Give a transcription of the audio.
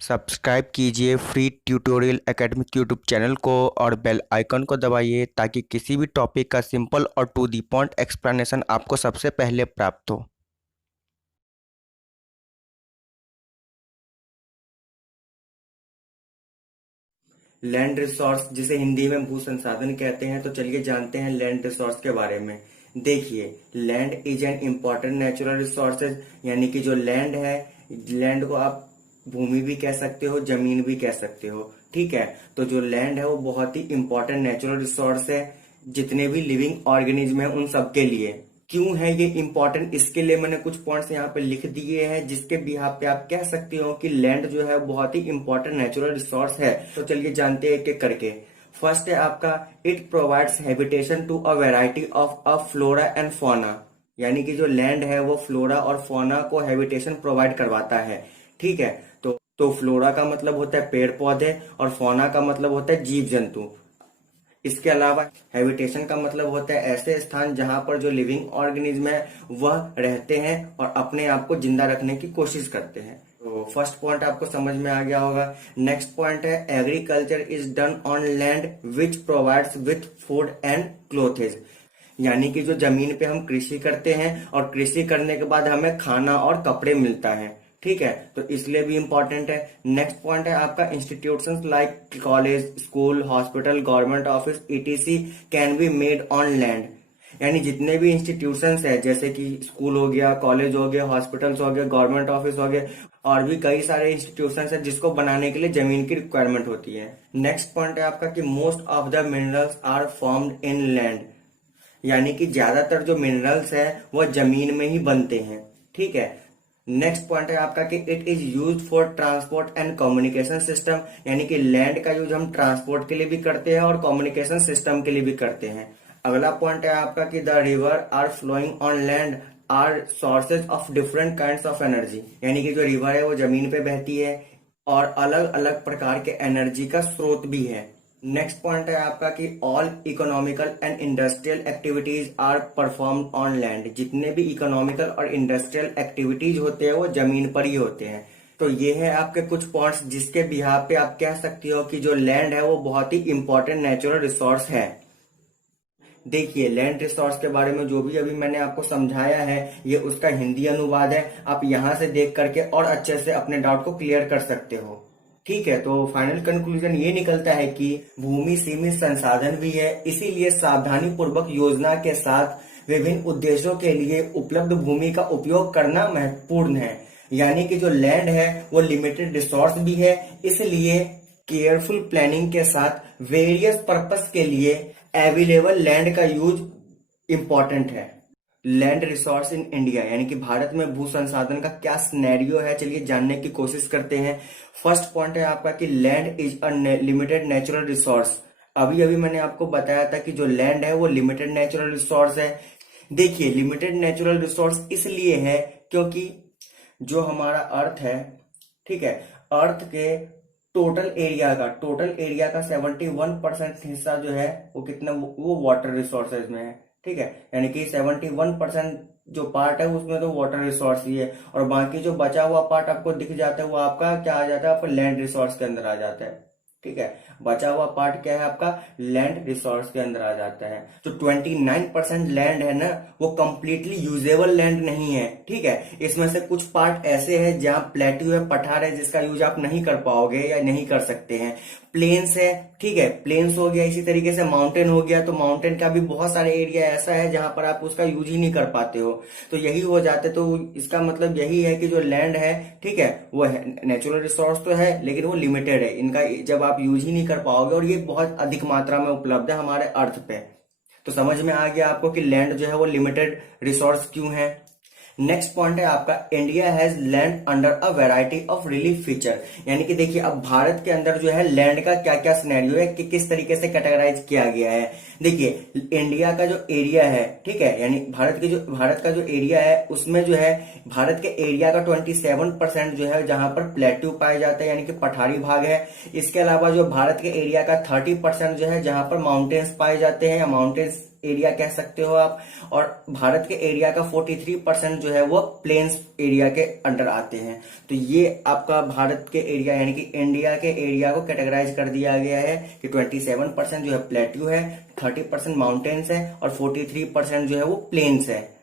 Subscribe कीजिए free tutorial academic YouTube channel को और बेल आइकन को दबाइए ताकि किसी भी टॉपिक का सिंपल और टू दी पॉइंट एक्सप्लेनेशन आपको सबसे पहले प्राप्त हो। लैंड रिसोर्स जिसे हिंदी में भू संसाधन कहते हैं, तो चलिए जानते हैं लैंड रिसोर्स के बारे में। देखिए, land is an important natural resources, यानी कि जो लैंड है, लैंड को आप भूमि भी कह सकते हो, जमीन भी कह सकते हो। ठीक है, तो जो लैंड है वो बहुत ही इंपॉर्टेंट नेचुरल रिसोर्स है जितने भी लिविंग ऑर्गेनिज्म है उन सबके लिए। क्यों है ये इम्पोर्टेंट, इसके लिए मैंने कुछ पॉइंट्स यहाँ पे लिख दिए हैं जिसके बिहाफ पे आप कह सकते हो कि लैंड जो है बहुत ही इंपॉर्टेंट नेचुरल रिसोर्स है। तो चलिए जानते हैं एक एक करके। फर्स्ट है आपका, it provides habitation to a variety of a flora and fauna, यानी कि जो लैंड है वो फ्लोरा और फौना को हैबिटेशन प्रोवाइड करवाता है। ठीक है, तो फ्लोरा का मतलब होता है पेड़ पौधे और फौना का मतलब होता है जीव जंतु। इसके अलावा हैबिटेशन का मतलब होता है ऐसे स्थान जहां पर जो लिविंग ऑर्गेनिज्म है वह रहते हैं और अपने आप को जिंदा रखने की कोशिश करते हैं। तो फर्स्ट पॉइंट आपको समझ में आ गया होगा। नेक्स्ट पॉइंट है, agriculture is done on land which provides with food and क्लोथेज, यानी कि जो जमीन पे हम कृषि करते हैं और कृषि करने के बाद हमें खाना और कपड़े मिलता है। ठीक है, तो इसलिए भी इंपॉर्टेंट है। नेक्स्ट पॉइंट है आपका, institutions like college, school, hospital, government office etc can be made on land, यानी जितने भी इंस्टीट्यूशंस है जैसे कि स्कूल हो गया, कॉलेज हो गया, हॉस्पिटल्स हो गया, गवर्नमेंट ऑफिस हो गया, और भी कई सारे इंस्टीट्यूशंस है जिसको बनाने के लिए जमीन की रिक्वायरमेंट होती है। नेक्स्ट पॉइंट है आपका कि most of the minerals are formed in land, यानी कि ज्यादातर जो मिनरल्स है वो जमीन में ही बनते हैं। ठीक है, नेक्स्ट पॉइंट है आपका कि it is use for transport and communication system, यानी कि लैंड का यूज हम ट्रांसपोर्ट के लिए भी करते हैं और कम्युनिकेशन सिस्टम के लिए भी करते हैं। अगला पॉइंट है आपका कि the river are flowing on land are sources of different kind of energy, यानी कि जो रिवर है वो जमीन पे बहती है और अलग अलग प्रकार के एनर्जी का स्रोत भी है। नेक्स्ट पॉइंट है आपका कि all economical and industrial activities are performed on land, जितने भी इकोनॉमिकल और इंडस्ट्रियल एक्टिविटीज होते हैं वो जमीन पर ही होते हैं। तो ये है आपके कुछ पॉइंट्स जिसके बिहाफ पे आप कह सकते हो कि जो लैंड है वो बहुत ही इंपॉर्टेंट नेचुरल रिसोर्स है। देखिए, लैंड रिसोर्स के बारे में जो भी अभी मैंने आपको समझाया है ये उसका हिंदी अनुवाद है, आप यहां से देख करके और अच्छे से अपने डाउट को क्लियर कर सकते हो। ठीक है, तो फाइनल कंक्लूजन ये निकलता है कि भूमि सीमित संसाधन भी है, इसीलिए सावधानी पूर्वक योजना के साथ विभिन्न उद्देश्यों के लिए उपलब्ध भूमि का उपयोग करना महत्वपूर्ण है। यानी कि जो लैंड है वो लिमिटेड रिसोर्स भी है, इसलिए केयरफुल प्लानिंग के साथ वेरियस पर्पस के लिए अवेलेबल लैंड का यूज इंपॉर्टेंट है। लैंड रिसोर्स इन इंडिया, यानी कि भारत में भू संसाधन का क्या सिनेरियो है, चलिए जानने की कोशिश करते हैं। फर्स्ट पॉइंट है आपका कि land is a limited natural resource. अभी अभी मैंने आपको बताया था कि जो लैंड है वो लिमिटेड नेचुरल रिसोर्स है। देखिए, लिमिटेड नेचुरल रिसोर्स इसलिए है क्योंकि जो हमारा अर्थ है, ठीक है, अर्थ के टोटल एरिया का 71% हिस्सा जो है वो कितना, वो वाटर रिसोर्सेज में है। ठीक है, यानी कि 71% जो पार्ट है उसमें तो वाटर रिसोर्स ही है, और बाकी जो बचा हुआ पार्ट आपको दिख जाता है वो आपका क्या आ जाता है, आपका लैंड रिसोर्स के अंदर आ जाता है। ठीक है, बचा हुआ पार्ट क्या है आपका, लैंड रिसोर्स के अंदर आ जाता है। तो 29% लैंड है ना वो कंप्लीटली यूजेबल लैंड नहीं है। ठीक है, इसमें से कुछ पार्ट ऐसे हैं जहां प्लेट्यू है, पठार है, जिसका यूज आप नहीं कर पाओगे या नहीं कर सकते हैं। प्लेन्स है, ठीक है, प्लेन्स हो गया, इसी तरीके से माउंटेन हो गया, तो माउंटेन का भी बहुत सारे एरिया ऐसा है जहां पर आप उसका यूज ही नहीं कर पाते हो। तो यही हो जाते, तो इसका मतलब यही है कि जो लैंड है, ठीक है, वो नेचुरल रिसोर्स तो है लेकिन वो लिमिटेड है, इनका जब आप यूज ही नहीं कर पाओगे, और ये बहुत अधिक मात्रा में उपलब्ध है हमारे अर्थ पे। तो समझ में आ गया आपको कि लैंड जो है वो लिमिटेड रिसोर्स क्यों है। नेक्स्ट पॉइंट है आपका, India has land under a variety of relief feature, यानी कि देखिए अब भारत के अंदर जो है लैंड का क्या क्या सिनेरियो है कि किस तरीके से कैटेगराइज किया गया है। देखिए, इंडिया का जो एरिया है, ठीक है, यानी भारत का जो एरिया है उसमें जो है भारत के एरिया का 27% जो है जहां पर प्लेट्यू पाए जाते हैं, यानी कि पठारी भाग है। इसके अलावा जो भारत के एरिया का 30% जो है जहां पर माउंटेन्स पाए जाते हैं या माउंटेन्स एरिया कह सकते हो आप। और भारत के एरिया का 43% जो है वो प्लेन्स एरिया के अंडर आते हैं। तो ये आपका भारत के एरिया यानी कि इंडिया के एरिया को कैटेगराइज कर दिया गया है कि 27% जो है प्लेट्यू है, 30% माउंटेन्स है और 43% जो है वो प्लेन्स है।